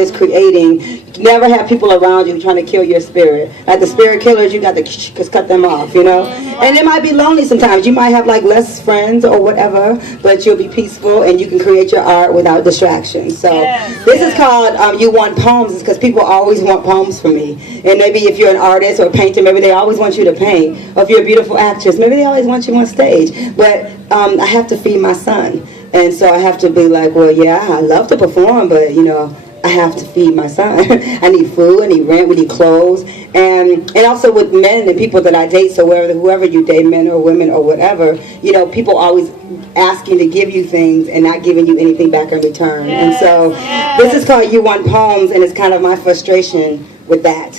is creating. You never have people around you trying to kill your spirit. Like the spirit killers, you got to cut them off, you know. And it might be lonely sometimes. You might have like less friends or whatever, but you'll be peaceful and you can create your art without distractions. So this is called You Want Poems, because people always want poems from me. And maybe if you're an artist or a painter, maybe they always want you to paint. Or if you're a beautiful actress, maybe they always want you on stage. But I have to feed my son. And so I have to be like, well, yeah, I love to perform, but, you know, I have to feed my son. I need food, I need rent, we need clothes. And also with men and people that I date, so whoever you date, men or women or whatever, you know, people always asking to give you things and not giving you anything back in return. And so this is called You Want Poems, and it's kind of my frustration with that.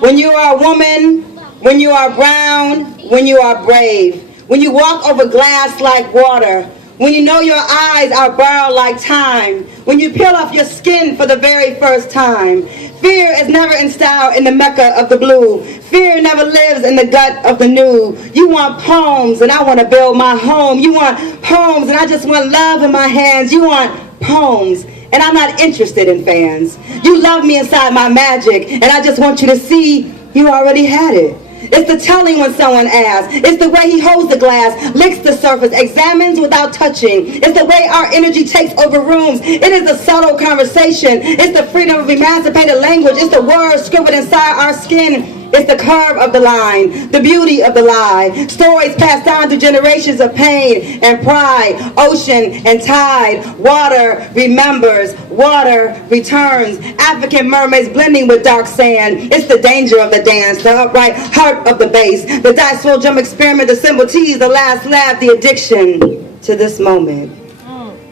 When you are a woman, when you are brown, when you are brave, when you walk over glass like water, when you know your eyes are borrowed like time, when you peel off your skin for the very first time. Fear is never installed in the Mecca of the blue. Fear never lives in the gut of the new. You want poems, and I want to build my home. You want poems, and I just want love in my hands. You want poems, and I'm not interested in fans. You love me inside my magic, and I just want you to see you already had it. It's the telling when someone asks. It's the way he holds the glass, licks the surface, examines without touching. It's the way our energy takes over rooms. It is a subtle conversation. It's the freedom of emancipated language. It's the words scribbled inside our skin. It's the curve of the line, the beauty of the lie. Stories passed down through generations of pain and pride. Ocean and tide. Water remembers. Water returns. African mermaids blending with dark sand. It's the danger of the dance, the upright heart of the bass. The dice roll drum experiment, the symbol tease, the last laugh, the addiction to this moment.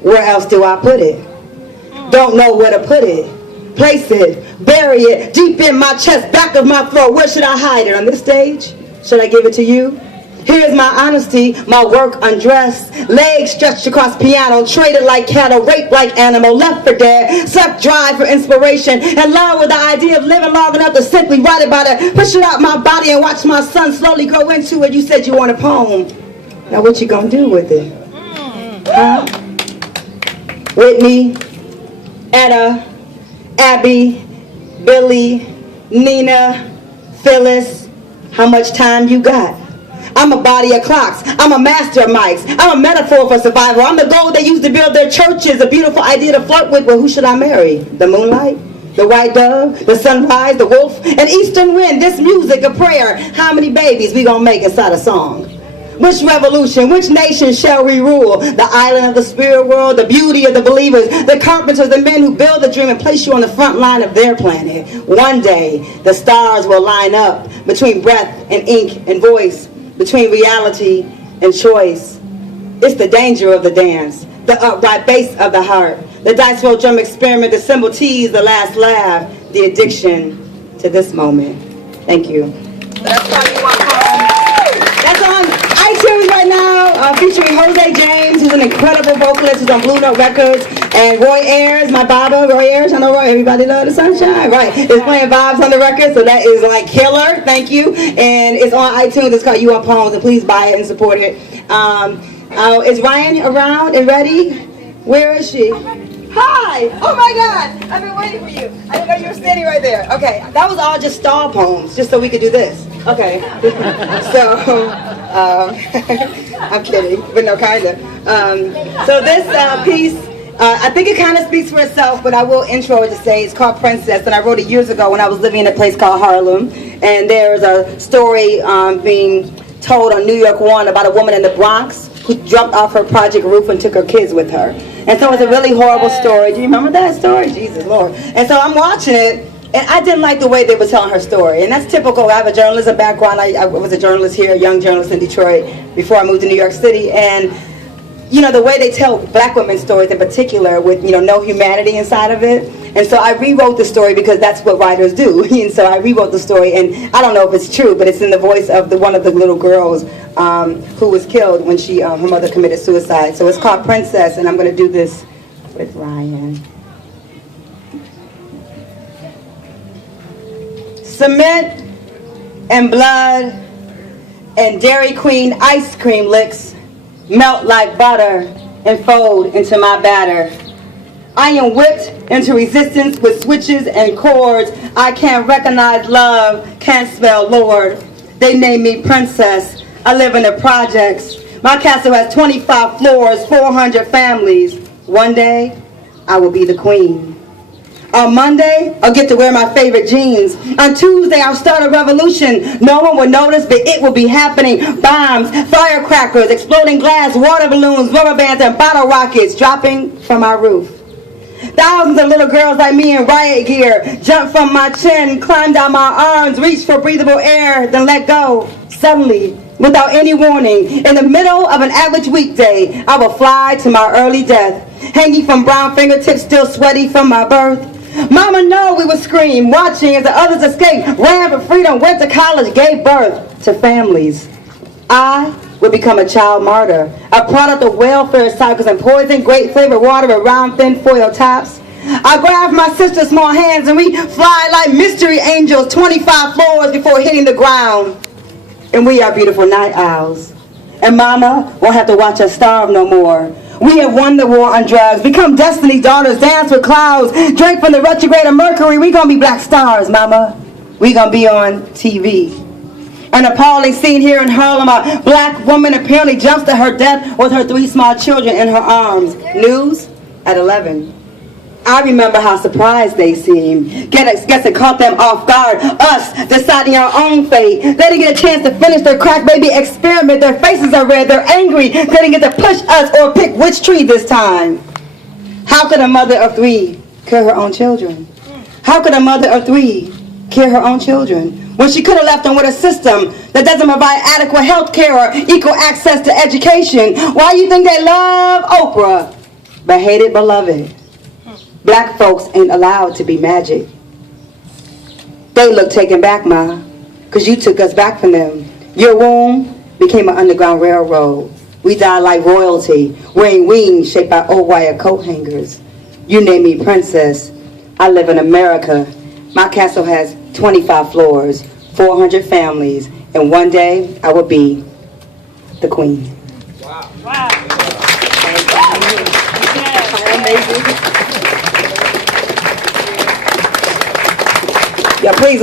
Where else do I put it? Don't know where to put it. Place it, bury it, deep in my chest, back of my throat. Where should I hide it? On this stage? Should I give it to you? Here's my honesty, my work undressed. Legs stretched across piano, traded like cattle, raped like animal, left for dead, sucked dry for inspiration, and love with the idea of living long enough to simply write about it, push it out my body and watch my son slowly grow into it. You said you want a poem. Now what you gonna do with it? Huh? Whitney, Etta, Abby, Billy, Nina, Phyllis, how much time you got? I'm a body of clocks. I'm a master of mics. I'm a metaphor for survival. I'm the gold they use to build their churches, a beautiful idea to flirt with. Well, who should I marry? The moonlight? The white dove? The sunrise? The wolf? An eastern wind? This music, a prayer. How many babies we gonna make inside a song? Which revolution, which nation shall we rule? The island of the spirit world, the beauty of the believers, the carpenters, the men who build the dream and place you on the front line of their planet. One day, the stars will line up between breath and ink and voice, between reality and choice. It's the danger of the dance, the upright bass of the heart, the dice roll drum experiment, the symbol tease, the last laugh, the addiction to this moment. Thank you. That's why you want That's on iTunes right now, featuring Jose James, who's an incredible vocalist, who's on Blue Note Records, and Roy Ayers, my baba, Roy Ayers. I know Roy, everybody love the sunshine, right? It's playing vibes on the record, so that is like killer. Thank you. And it's on iTunes. It's called You Want Poems, and please buy it and support it. Is Ryan around and ready? Where is she? Hi! Oh my God! I've been waiting for you. I didn't know you were standing right there. Okay, that was all just stall poems, just so we could do this. Okay. So, I'm kidding, but no, kinda. So this piece, I think it kind of speaks for itself, but I will intro it to say it's called Princess, and I wrote it years ago when I was living in a place called Harlem, and there's a story being told on New York One about a woman in the Bronx who jumped off her project roof and took her kids with her. And so it's a really horrible story. Do you remember that story? Jesus Lord. And so I'm watching it, and I didn't like the way they were telling her story. And that's typical. I have a journalism background. I was a journalist here, a young journalist in Detroit before I moved to New York City. And you know, the way they tell black women's stories in particular with, you know, no humanity inside of it. And so I rewrote the story because that's what writers do. And so I rewrote the story, and I don't know if it's true, but it's in the voice of one of the little girls who was killed when her mother committed suicide. So it's called Princess, and I'm going to do this with Ryan. Cement and blood and Dairy Queen ice cream licks melt like butter and fold into my batter. I am whipped into resistance with switches and cords. I can't recognize love, can't spell Lord. They name me princess. I live in the projects. My castle has 25 floors, 400 families. One day, I will be the queen. On Monday, I'll get to wear my favorite jeans. On Tuesday, I'll start a revolution. No one will notice, but it will be happening. Bombs, firecrackers, exploding glass, water balloons, rubber bands, and bottle rockets dropping from our roof. Thousands of little girls like me in riot gear jump from my chin, climb down my arms, reach for breathable air, then let go. Suddenly, without any warning, in the middle of an average weekday, I will fly to my early death, hanging from brown fingertips, still sweaty from my birth. Mama, no, we would scream, watching as the others escaped, ran for freedom, went to college, gave birth to families. I would become a child martyr, a product of welfare cycles and poison, great flavored water with round, thin foil tops. I grab my sister's small hands and we fly like mystery angels 25 floors before hitting the ground. And we are beautiful night owls. And Mama won't have to watch us starve no more. We have won the war on drugs, become destiny daughters, dance with clouds, drink from the retrograde of Mercury. We gonna be black stars, Mama. We gonna be on TV. An appalling scene here in Harlem, a black woman apparently jumps to her death with her 3 small children in her arms. News at 11. I remember how surprised they seemed. Guess it caught them off guard. Us deciding our own fate. They didn't get a chance to finish their crack baby experiment. Their faces are red. They're angry. They didn't get to push us or pick which tree this time. How could a mother of 3 kill her own children? How could a mother of 3 kill her own children when she could have left them with a system that doesn't provide adequate health care or equal access to education? Why do you think they love Oprah but hated Beloved? Black folks ain't allowed to be magic. They look taken back, Ma, because you took us back from them. Your womb became an underground railroad. We died like royalty, wearing wings shaped by old wire coat hangers. You named me princess. I live in America. My castle has 25 floors, 400 families, and one day I will be the queen. Wow. Wow. Yeah, please.